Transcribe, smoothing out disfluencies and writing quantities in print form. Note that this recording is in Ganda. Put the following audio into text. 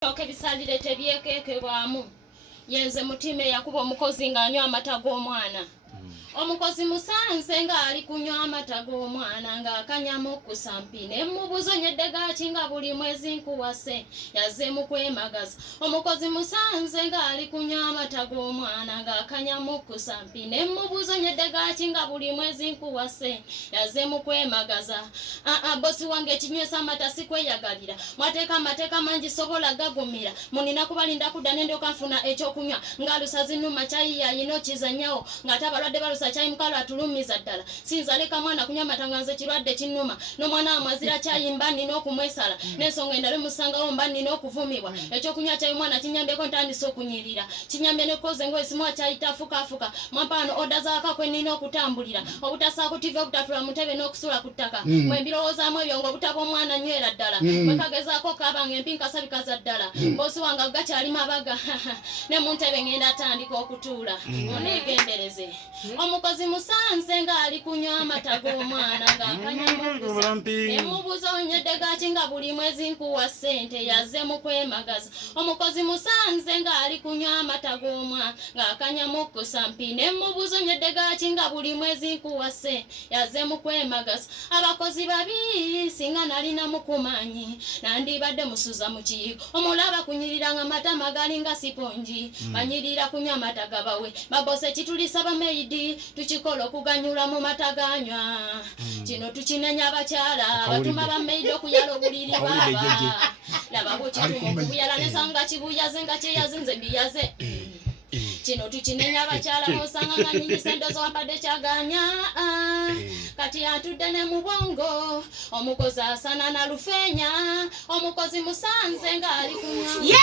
Bisalire tebyekekebwamu yenze mutime yakuba omukozi ng'anywa amata g'omwana omukozi musanze nga ali kunywa amata g'omwana ng'akanyamu kusampine mubuzo nyedde gakinga buli mwezi nkuwase yazze mu kwemagaza omukozi musanze nga ali kunywa amata g'omwana ng'akanyamu kusampine mubuzo nyedde gakinga buli mwezi nkuwase yazze mu kwemagaza bosi wange kinywesa amata sikweyagalira mwateeka amateeka mangi sobola gagumira munina kubalinda kudda nende okanfuna ekyokunywa ng'alusazi nnuma cyayi yayina okizanyawo ng'atabalwadde balusa cyayi mukalo atulumiza ddala sinzaleka mwana kunywa amata nga nze kirwadde kinnuma n'omwana wamwazira cyayi mba nnina okumwesala n'ensonga endala emusangawo mba nnina okuvumibwa ekyokunywa cyayi mwana kinyambyeko ntandise okunyirira kinyambye nekoze ngoesimuwa cyayi tafukafuka mwampaano oda zaakakwe nnina okutambulira obutasaako tive obutatula mu ntebe n'okusula ku ttaka mwe mbirowoozaamu ebyo ng'obutaba omwana nywera ddala mwe kagezaako kaabanga empinkasa bikaza ddala boosi wange gakyali mabaga ne mu ntebe ngenda atandika okutuula oneegendereze omukozi musanze nga ali kunywa amata g'omwana ng'akanyamukusa emubuzo nyedde gakinga buli mwezi nkuwa ssente yazze mu kwemagaza omukozi musanze nga ali kunywa amata g'omwana ng'akanyamukusa mpine emubuzo nyedde gakinga buli mwezi nkuwa ssente yazze mu kwemagaza abakozi babi singa nalina mukumanyi nandibadde musuza mu kiyigo omulaba kunyiriranga amata magali nga siponji banyirira kunywa amata gabawe babose kitulisa bameidi tukikola okuganyula mu mata ganywa kino tukinenya abakyala batuma bameidi okuyala obuliri baba laba bwekituma okubuyala nesanga kibuyaze nga kyeyazinze mbiyaze kino tukinenya abakyala bosanga nga nyinyi sente zowampadde kyaganya kati atudde ne mu bwongo omukozi asana na lufeenya omukozi musanze nga ali kunywa